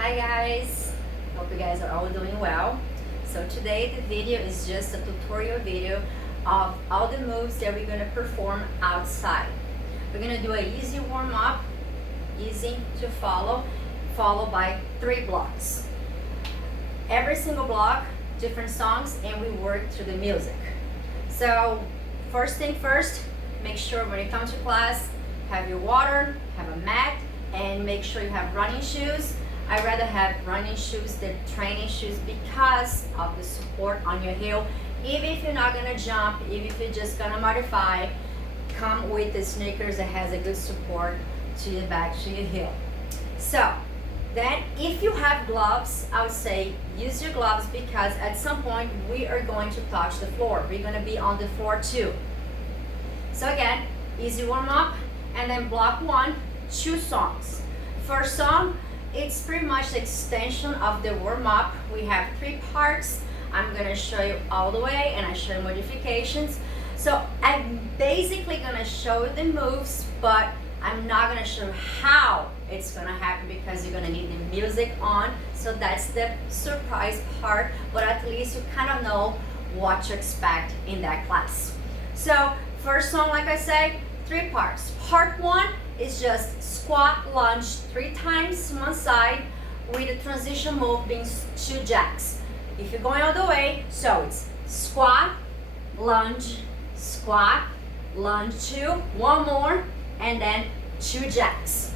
Hi guys, hope you guys are all doing well. So today the video is just a tutorial video of all the moves that we're gonna perform outside. We're gonna do an easy warm up, easy to follow, followed by 3 blocks. Every single block, different songs, and we work through the music. So first thing first, make sure when you come to class, have your water, have a mat, and make sure you have running shoes. I rather have running shoes than training shoes because of the support on your heel. Even if you're not gonna jump, even if you're just gonna modify, come with the sneakers that has a good support to your back, to your heel. So then if you have gloves, I would say use your gloves because at some point we are going to touch the floor. We're gonna be on the floor too. So again, easy warm up, and then block 1, 2 songs. First song, it's pretty much the extension of the warm-up. We have 3 parts. I'm gonna show you all the way and I show you modifications. So I'm basically gonna show you the moves, but I'm not gonna show you how it's gonna happen because you're gonna need the music on. So that's the surprise part, but at least you kind of know what to expect in that class. So first song, like I say, 3 parts. Part 1 is just squat, lunge 3 times one side with the transition move being 2 jacks. If you're going all the way, so it's squat, lunge, 2, one more, and then 2 jacks.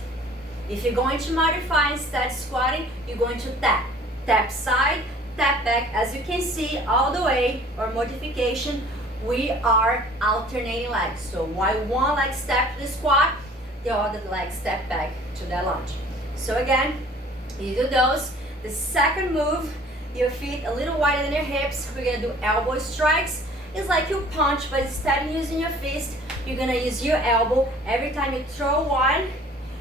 If you're going to modify instead squatting, you're going to tap. Tap side, tap back. As you can see, all the way, or modification, we are alternating legs. So while one leg step to the squat, the other leg step back to that lunge. So again, you do those. The second move, your feet a little wider than your hips. We're gonna do elbow strikes. It's like you punch, but instead of using your fist, you're gonna use your elbow. Every time you throw one,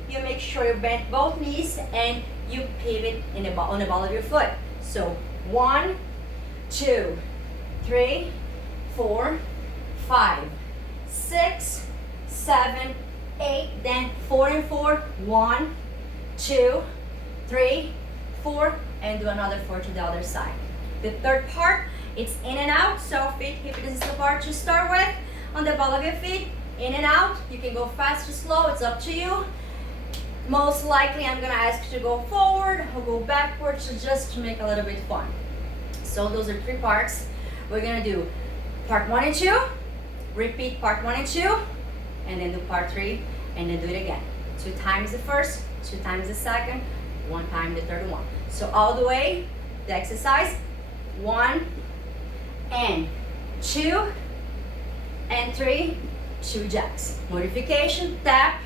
you make sure you bend both knees and you pivot on the ball of your foot. So 1, 2, 3, 4, 5, 6, 7, 8, then 4 and 4, 1, 2, 3, 4, and do another 4 to the other side. The third part, it's in and out, so feet hip distance apart to start with. On the ball of your feet, in and out. You can go fast or slow, it's up to you. Most likely I'm gonna ask you to go forward or go backwards, so just to make a little bit fun. So those are 3 parts. We're gonna do part 1 and 2, repeat part 1 and 2, and then do part 3, and then do it again. 2 times the first, 2 times the second, 1 time the third one. So all the way, the exercise, 1 and 2 and 3, 2 jacks. Modification, tap,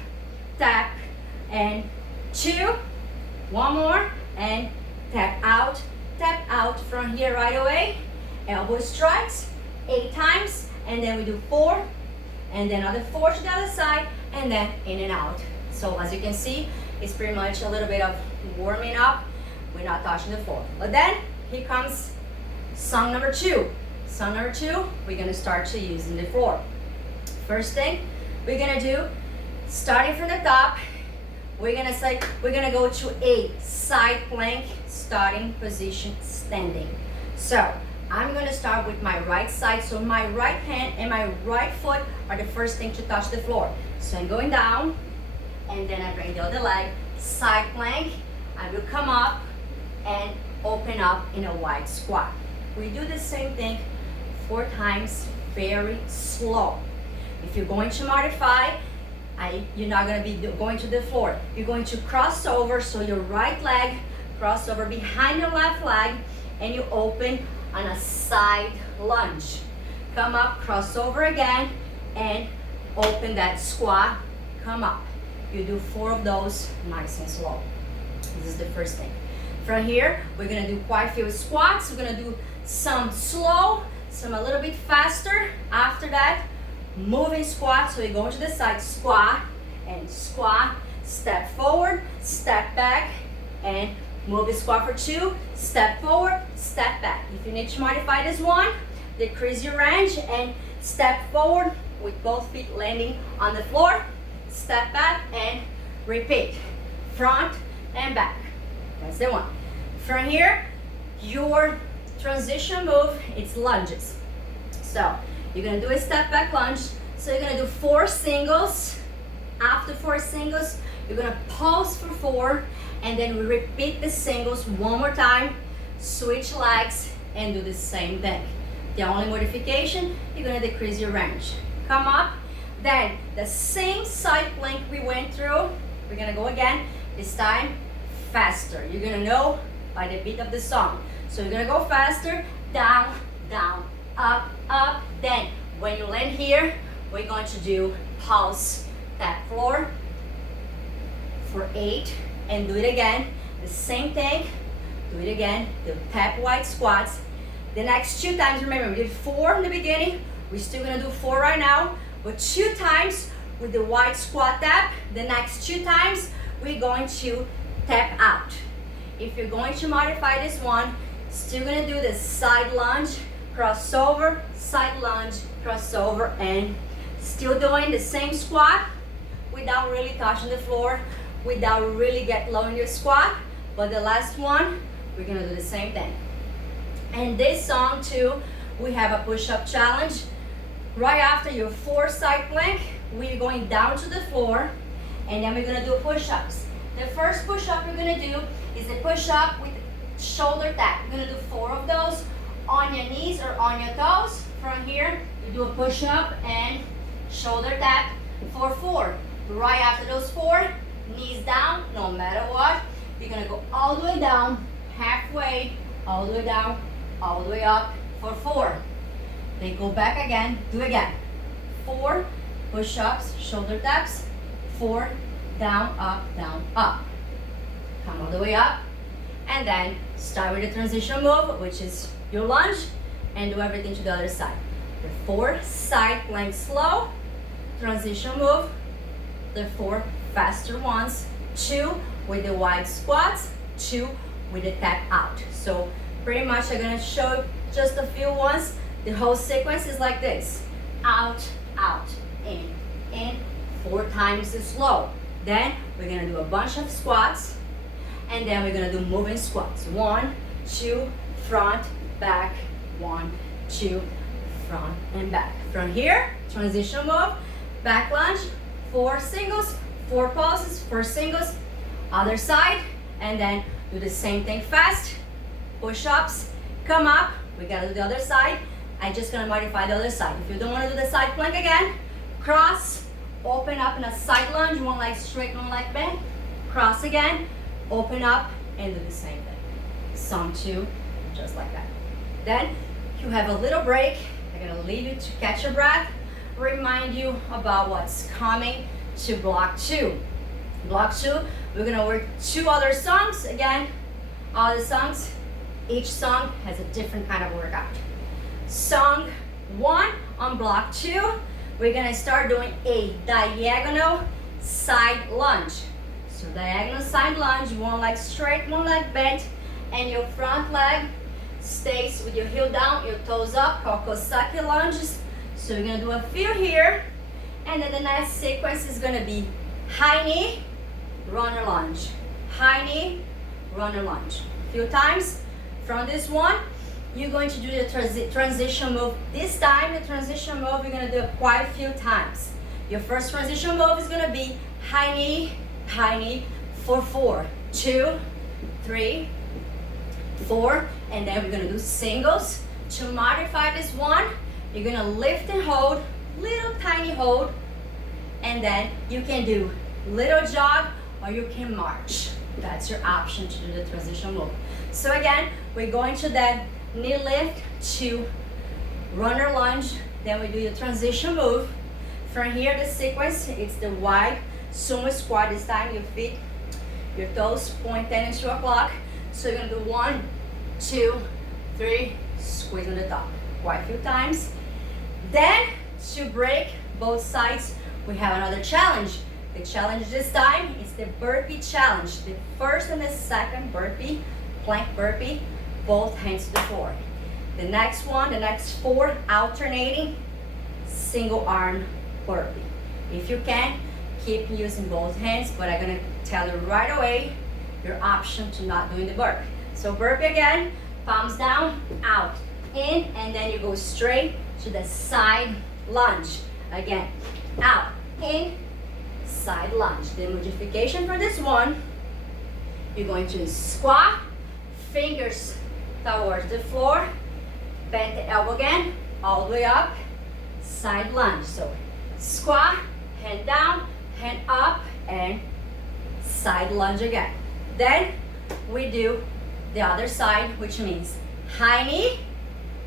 tap, and 2, one more, and tap out from here right away. Elbow strikes, 8 times, and then we do 4, and then another 4 to the other side, and then in and out. So as you can see, it's pretty much a little bit of warming up. We're not touching the floor. But then, here comes song number 2. Song number 2, we're gonna start to using the floor. First thing we're gonna do, starting from the top, we're gonna go to a side plank, starting position standing. So I'm gonna start with my right side, so my right hand and my right foot are the first thing to touch the floor. So I'm going down, and then I bring the other leg, side plank. I will come up and open up in a wide squat. We do the same thing 4 times, very slow. If you're going to modify, you're not gonna be going to the floor. You're going to cross over, so your right leg cross over behind your left leg, and you open on a side lunge. Come up, cross over again, and open that squat, come up. You do 4 of those, nice and slow. This is the first thing. From here, we're gonna do quite a few squats. We're gonna do some slow, some a little bit faster. After that, moving squat, so we go to the side, squat, and squat, step forward, step back, and move the squat for 2, step forward, step back. If you need to modify this one, decrease your range and step forward with both feet landing on the floor, step back and repeat, front and back. That's That's the one. From here, your transition move, it's lunges. So you're gonna do a step back lunge. So you're gonna do 4 singles. After 4 singles, you're gonna pause for 4, and then we repeat the singles one more time, switch legs, and do the same thing. The only modification, you're gonna decrease your range. Come up, then the same side plank we went through, we're gonna go again, this time faster. You're gonna know by the beat of the song. So you're gonna go faster, down, down, up, up. Then when you land here, we're going to do pulse, tap floor for 8, and do it again. The same thing, do it again, the tap wide squats. The next 2 times, remember, we did 4 in the beginning, we're still gonna do 4 right now, but 2 times with the wide squat tap. The next 2 times, we're going to tap out. If you're going to modify this one, still gonna do the side lunge, crossover, side lunge, crossover, and still doing the same squat without really touching the floor, without really get low in your squat. But the last one, we're gonna do the same thing. And this song too, we have a push-up challenge. Right after your 4 side plank, we're going down to the floor, and then we're gonna do push-ups. The first push-up we're gonna do is a push-up with shoulder tap. We're gonna do 4 of those on your knees or on your toes. From here, you do a push-up and shoulder tap for 4. Right after those 4, knees down, no matter what. You're gonna go all the way down, halfway, all the way down, all the way up for 4. Then go back again, do again. 4 push-ups, shoulder taps, 4, down, up. Come all the way up, and then start with the transition move, which is your lunge, and do everything to the other side. The 4 side plank slow, transition move, the 4 faster ones, 2 with the wide squats, 2 with the tap out. So pretty much I'm gonna show just a few ones. The whole sequence is like this: out, out, in, 4 times the slow. Then we're gonna do a bunch of squats, and then we're gonna do moving squats. 1, 2, front, back, 1, 2, front and back. From here, transition move, back lunge, 4 singles, 4 pulses, 4 singles, other side, and then do the same thing fast. Push-ups, come up, we gotta do the other side. I'm just gonna modify the other side. If you don't wanna do the side plank again, cross, open up in a side lunge, 1 leg straight, 1 leg bent, cross again, open up, and do the same thing. Song 2, just like that. Then you have a little break. I'm gonna leave you to catch your breath, remind you about what's coming to block 2. Block 2, we're gonna work 2 other songs. Again, all the songs, each song has a different kind of workout. Song 1 on block 2, we're gonna start doing a diagonal side lunge. So diagonal side lunge, 1 leg straight, 1 leg bent, and your front leg stays with your heel down, your toes up, Kokosaki lunges. So we're gonna do a few here, and then the next sequence is gonna be high knee, runner lunge, high knee, runner lunge. A few times. From this one, you're going to do the transition move. This time, the transition move, you're gonna do it quite a few times. Your first transition move is gonna be high knee for 4, 2, 3, 4, and then we're gonna do singles. To modify this one, you're gonna lift and hold, little tiny hold, and then you can do little jog or you can march. That's your option to do the transition move. So again, we're going to that knee lift to runner lunge, then we do your transition move. From here, the sequence, it's the wide sumo squat. This time your feet, your toes point 10 and 2 o'clock. So you're gonna do 1, 2, 3, squeeze on the top. Quite a few times. Then, to break both sides, we have another challenge. The challenge this time is the burpee challenge. The first and the second burpee, plank burpee, both hands to the floor. The next one, the next 4 alternating, single arm burpee. If you can, keep using both hands, but I'm gonna tell you right away, your option to not doing the burpee. So burpee again, palms down, out, in, and then you go straight to the side lunge. Again, out, in, side lunge. The modification for this one, you're going to squat, fingers towards the floor, bend the elbow again, all the way up, side lunge. So squat, hand down, hand up, and side lunge again. Then we do the other side, which means high knee,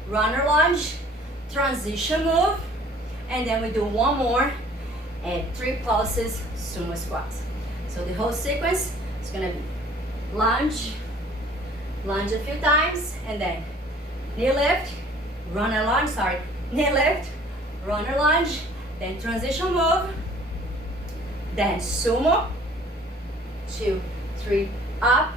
runner lunge, transition move, and then we do one more and 3 pulses sumo squats. So the whole sequence is gonna be lunge, lunge a few times, and then knee lift, runner lunge, knee lift, runner lunge, then transition move, then sumo, 2, 3, up,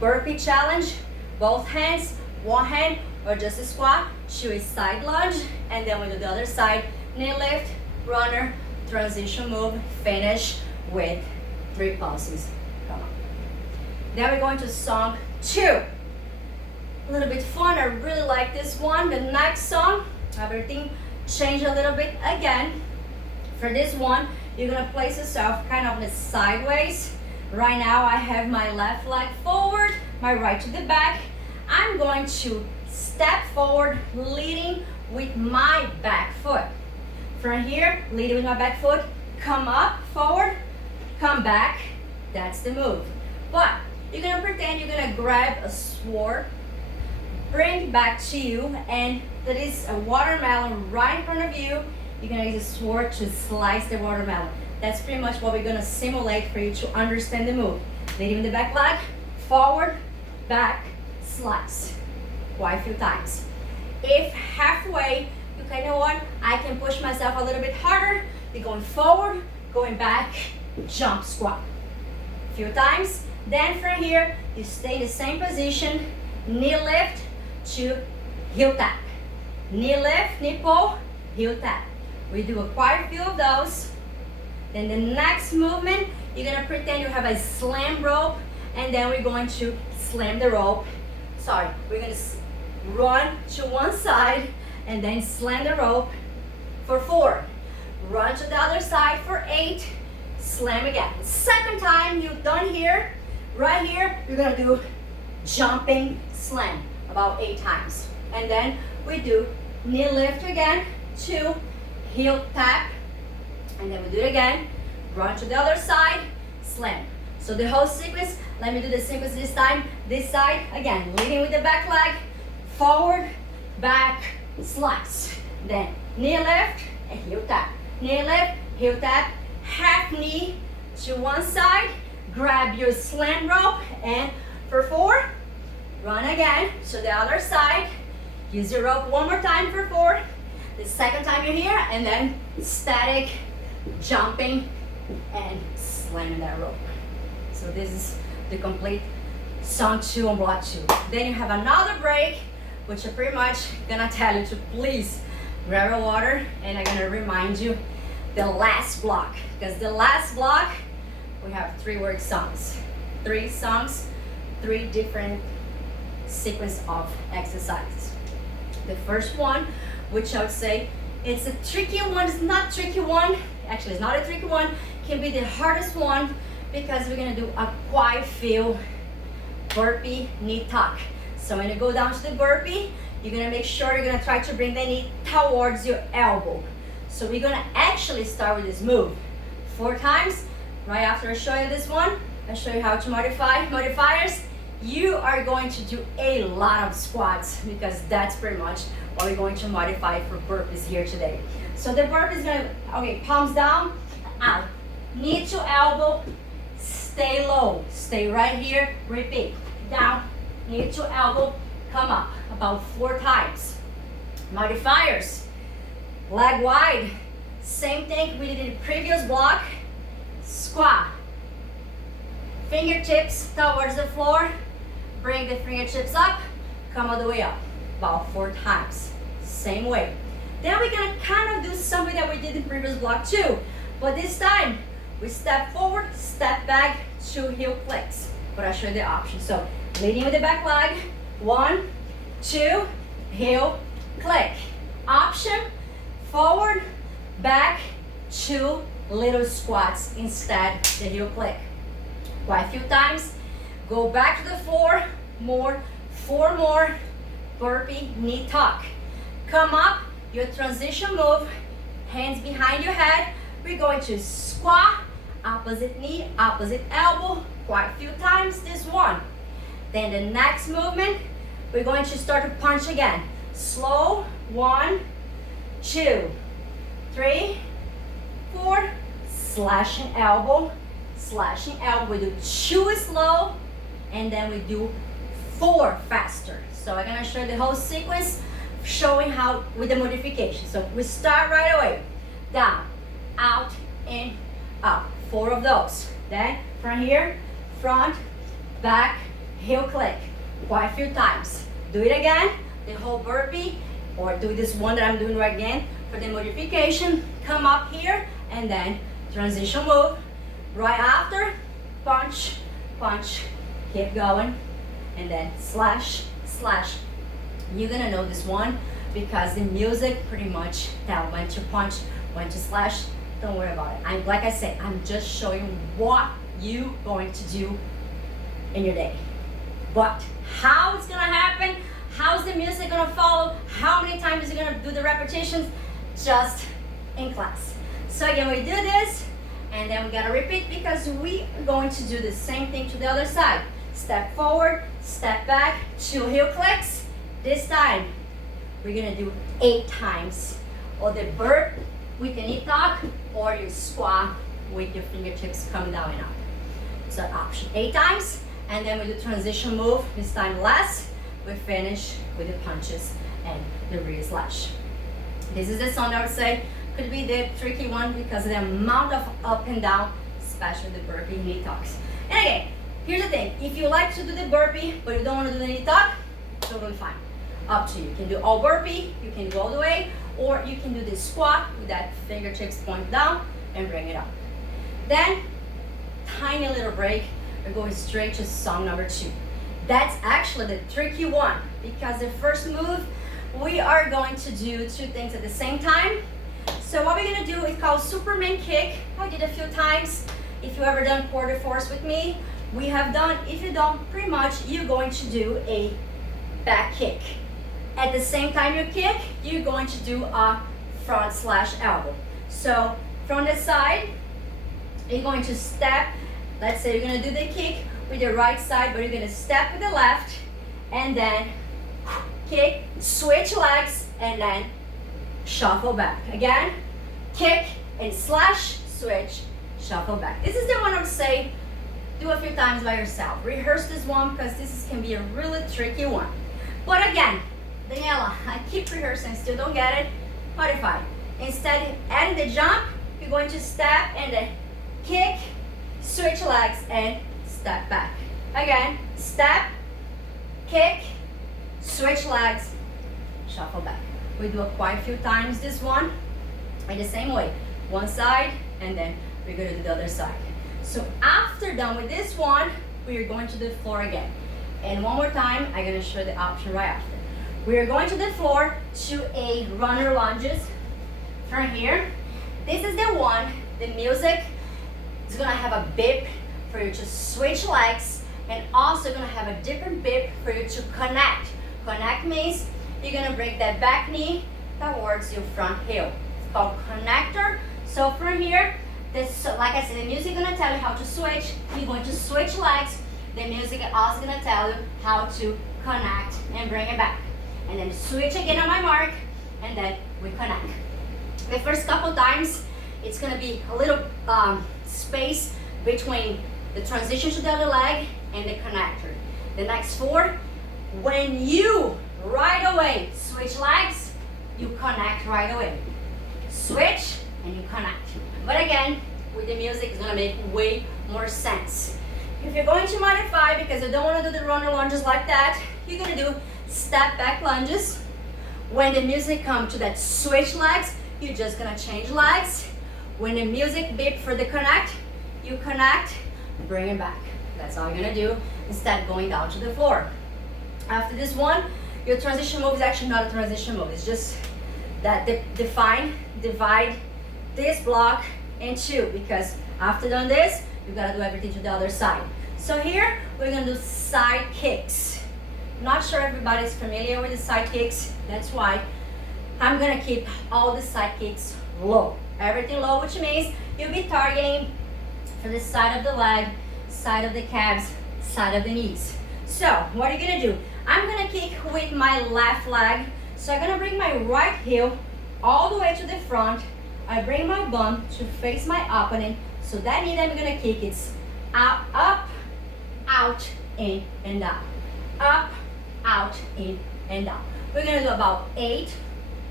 burpee challenge, both hands, one hand, or just a squat, to a side lunge, and then we do the other side, knee lift, runner, transition move, finish with 3 pulses. Come on. Then we're going to song 2. A little bit fun, I really like this one. The next song, everything changed a little bit again. For this one, you're gonna place yourself kind of in sideways. Right now I have my left leg forward, my right to the back. I'm going to step forward, leading with my back foot. From here, leading with my back foot, come up, forward, come back. That's the move. But you're gonna pretend you're gonna grab a sword, bring it back to you, and there is a watermelon right in front of you. You're gonna use a sword to slice the watermelon. That's pretty much what we're gonna simulate for you to understand the move. Leading the back leg, forward, back, slice. Quite a few times. If halfway, you kind of want, I can push myself a little bit harder. You're going forward, going back, jump squat. A few times. Then from here, you stay in the same position, knee lift to heel tap. Knee lift, knee pull, heel tap. We do quite a few of those. Then the next movement, you're gonna pretend you have a slam rope, and then we're going to slam the rope. We're gonna run to one side, and then slam the rope for 4. Run to the other side for 8, slam again. Second time you're done here, right here, you're gonna do jumping slam about 8 times. And then we do knee lift again, 2, heel tap, and then we do it again, run to the other side, slam. So the whole sequence, let me do the sequence this time, this side, again, leading with the back leg, forward, back, slice. Then knee lift and heel tap. Knee lift, heel tap, half knee to one side, grab your slam rope, and for 4, run again to the other side, use your rope one more time for 4, the second time you're here, and then static, jumping, and slamming that rope. So this is the complete song 2 on block 2. Then you have another break, which I'm pretty much gonna tell you to please grab your water, and I'm gonna remind you the last block, because the last block we have 3 word songs. 3 songs, 3 different sequence of exercises. The first one, which I would say it's a tricky one, it's not tricky one, actually it's not a tricky one, can be the hardest one, because we're gonna do a quite few burpee knee tuck. So when you go down to the burpee, you're gonna make sure you're gonna try to bring the knee towards your elbow. So we're gonna actually start with this move 4 times. Right after I show you this one, I show you how to modify modifiers. You are going to do a lot of squats, because that's pretty much what we're going to modify for burpees here today. So the burpee is gonna, okay, palms down, out, knee to elbow, stay low, stay right here, repeat, down, knee to elbow, come up, about 4 times. Modifiers, leg wide, same thing we did in the previous block, squat, fingertips towards the floor, bring the fingertips up, come all the way up, about 4 times, same way. Then we're gonna kind of do something that we did in previous block too, but this time we step forward, step back 2 heel clicks, but I'll show you the option. So leading with the back leg, 1, 2, heel click. Option, forward, back, 2 little squats instead the heel click. Quite a few times. Go back to the floor, more, 4 more, burpee, knee tuck. Come up, your transition move, hands behind your head. We're going to squat, opposite knee, opposite elbow, quite a few times, this one. Then the next movement, we're going to start to punch again. Slow, 1, 2, 3, 4, slashing elbow, we do 2 slow, and then we do 4 faster. So I'm gonna show you the whole sequence, showing how with the modification. So we start right away, down, out, in, up, 4 of those. Then from here, front, back, heel click, quite a few times. Do it again, the whole burpee, or do this one that I'm doing right again for the modification. Come up here, and then transition move. Right after, punch, punch, keep going, and then slash, slash. You're gonna know this one because the music pretty much tells when to punch, when to slash. Don't worry about it. Like I said, I'm just showing what you're going to do in your day. But how it's gonna happen, how's the music gonna follow, how many times you're gonna do the repetitions, just in class. So again, we do this, and then we gotta repeat because we are going to do the same thing to the other side. Step forward, step back, 2 heel clicks. This time, we're gonna do 8 times. Or the burp with the knee tuck, or you squat with your fingertips coming down and up. So option 8 times, and then we do transition move, this time less. We finish with the punches and the rear slash. This is the song I would say could be the tricky one because of the amount of up and down, especially the burpee knee tucks. And again, here's the thing, if you like to do the burpee but you don't want to do the knee tuck, totally fine. Up to you. You can do all burpee, you can go all the way, or you can do the squat with that fingertips point down and bring it up. Then, tiny little break, we're going straight to song number 2. That's actually the tricky one because the first move, we are going to do 2 things at the same time. So what we're gonna do is called Superman kick. I did a few times. If you ever done quarter force with me, we have done. If you don't, pretty much you're going to do a back kick. At the same time you kick, you're going to do a front slash elbow. So from the side, you're going to step. Let's say you're gonna do the kick with the right side, but you're gonna step with the left, and then kick, switch legs, and then shuffle back. Again, kick and slash, switch, shuffle back. This is the one I would say do a few times by yourself. Rehearse this one because can be a really tricky one. But again, Daniela, I keep rehearsing, still don't get it. Modify. Instead of adding the jump, you're going to step and then kick, switch legs, and step back. Again, step, kick, switch legs, shuffle back. We do it quite a few times this one in the same way. One side, and then we're going to do the other side. So after done with this one, we are going to the floor again. And one more time, I'm going to show the option right after. We are going to the floor to a runner lunges from here. This is the one, the music is going to have a beep for you to switch legs, and also going to have a different beep for you to connect. Connect means you're going to bring that back knee towards your front heel. It's called connector. So from here, this, like I said, the music is going to tell you how to switch. You're going to switch legs. The music is also going to tell you how to connect and bring it back. And then switch again on my mark, and then we connect. The first couple times, it's going to be a little space between the transition to the other leg and the connector. The next 4, when you right away switch legs, you connect right away. Switch and you connect. But again, with the music, it's gonna make way more sense. If you're going to modify because you don't want to do the runner lunges like that, you're gonna do step back lunges. When the music comes to that switch legs, you're just gonna change legs. When the music beep for the connect, you connect. bring it back. That's all you're gonna do instead of going down to the floor. After this one, your transition move is actually not a transition move. It's just that divide this block in two, because after done this, you gotta do everything to the other side. So here, we're gonna do side kicks. Not sure everybody's familiar with the side kicks. That's why I'm gonna keep all the side kicks low. Everything low, which means you'll be targeting for the side of the leg, side of the calves, side of the knees. So what are you gonna do? I'm gonna kick with my left leg. So I'm gonna bring my right heel all the way to the front. I bring my bum to face my opponent. So that knee that I'm gonna kick, it's up, out, in, and down. Up, out, in, and down. We're gonna do about 8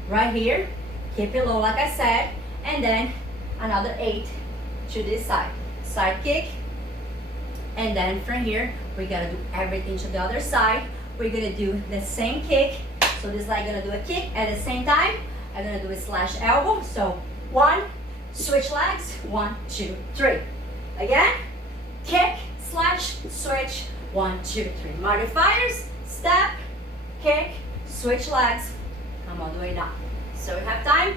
right here. Keep it low like I said. And then another 8 to this side. Side kick. And then from here, we gotta do everything to the other side. We're gonna do the same kick. So this leg gonna do a kick at the same time. I'm gonna do a slash elbow. So 1, switch legs, 1, 2, 3. Again, kick, slash, switch, 1, 2, 3. Modifiers, step, kick, switch legs, come all the way down. So we have time.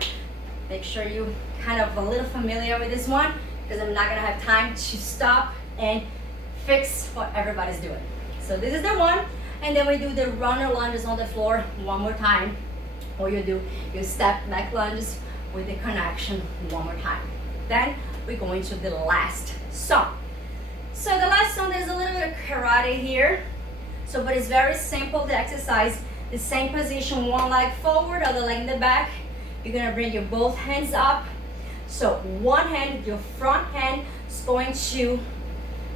Make sure you kind of a little familiar with this one, because I'm not gonna have time to stop and fix what everybody's doing. So this is the one, and then we do the runner lunges on the floor one more time. Or you do your step back lunges with the connection one more time. Then we go into the last song. So the last song, there's a little bit of karate here. So, but it's very simple, the exercise. The same position, one leg forward, other leg in the back. You're gonna bring your both hands up. So one hand, your front hand is going to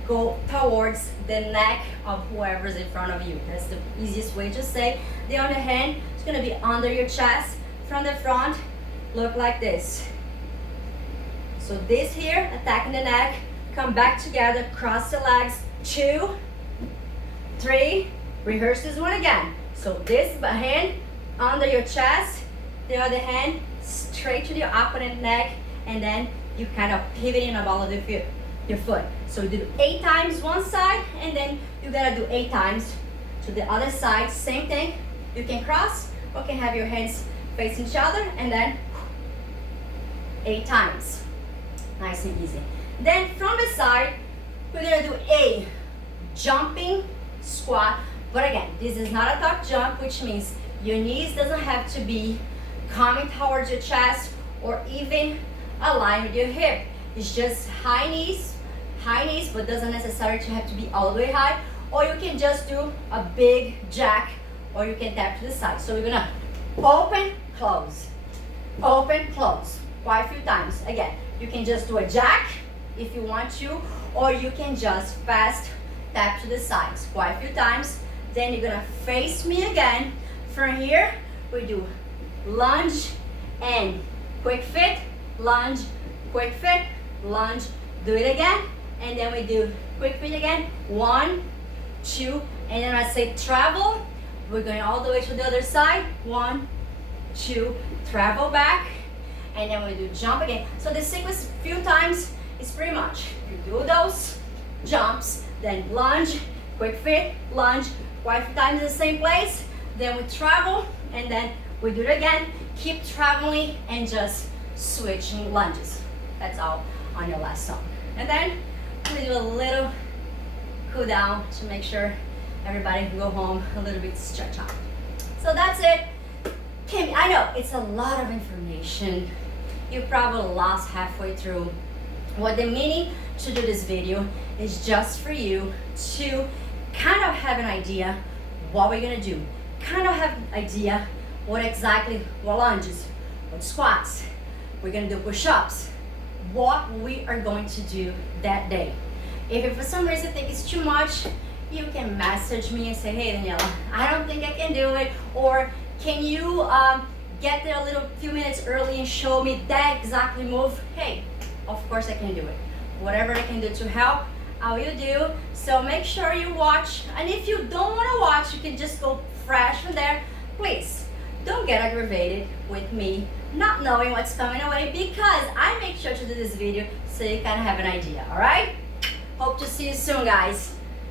go towards the neck of whoever's in front of you. That's the easiest way to say. The other hand is gonna be under your chest. From the front, look like this. So this here, attacking the neck, come back together, cross the legs, 2, 3, rehearse this one again. So this hand under your chest, the other hand straight to your opponent neck, and then you kind of pivot in the ball of your foot. So you do 8 times one side, and then you gotta do 8 times to the other side. Same thing. You can cross or can have your hands facing each other, and then 8 times. Nice and easy. Then from the side, we're gonna do a jumping squat. But again, this is not a tuck jump, which means your knees doesn't have to be coming towards your chest or even aligned with your hip. It's just high knees, but doesn't necessarily have to be all the way high. Or you can just do a big jack, or you can tap to the side. So we're gonna open, close, quite a few times. Again, you can just do a jack if you want to, or you can just fast tap to the sides quite a few times. Then you're gonna face me again. From here, we do lunge and quick fit, lunge, quick fit, lunge. Do it again, and then we do quick fit again. 1, 2, and then I say travel. We're going all the way to the other side. 1, 2, travel back, and then we do jump again. So the sequence a few times is pretty much, you do those jumps, then lunge, quick fit, lunge, quite a few times in the same place, then we travel, and then we do it again. Keep traveling and just switching lunges. That's all on your last song. And then we do a little cool down to make sure everybody can go home a little bit stretch out. So that's it. Kim, I know it's a lot of information. You probably lost halfway through. What the meaning to do this video is just for you to kind of have an idea what we're gonna do. Kind of have an idea what lunges, what squats, we're gonna do push-ups, what we are going to do that day. If you for some reason think it's too much, you can message me and say, hey Daniela, I don't think I can do it, or can you get there a little few minutes early and show me that exactly move? Hey, of course I can do it. Whatever I can do to help, I will do. So make sure you watch, and if you don't want to watch, you can just go fresh from there. Please don't get aggravated with me not knowing what's coming away, because I make sure to do this video so you kind of have an idea. All right, Hope to see you soon, guys.